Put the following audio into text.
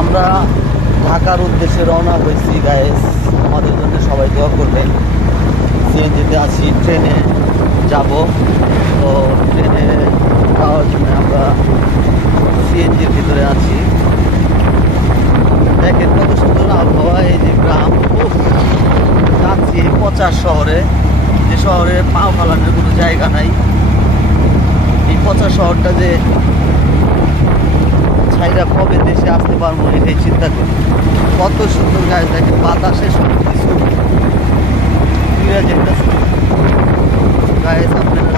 আমরা ঢাকার উদ্দেশ্যে রওনা হয়েছি গাইস। আমাদের জন্য সবাই দোয়া করবেন। সিএনজিতে আছি, ট্রেনে যাব। তো ট্রেনে যাওয়ার জন্য আমরা সিএনজির ভিতরে আছি। দেখেন কত সুন্দর আবহাওয়া, এই যে গ্রাম। যাচ্ছি এই পচা শহরে, যে শহরে পা ফালানোর কোনো জায়গা নাই। এই পচা শহরটা যে ছাইরা কবে দেশে আসতে পারবো এটাই চিন্তা করি। কত সুন্দর গাছ, দেখেন বাতাসে সব কিছু ফিরে যেতেছে গাছ। আপনারা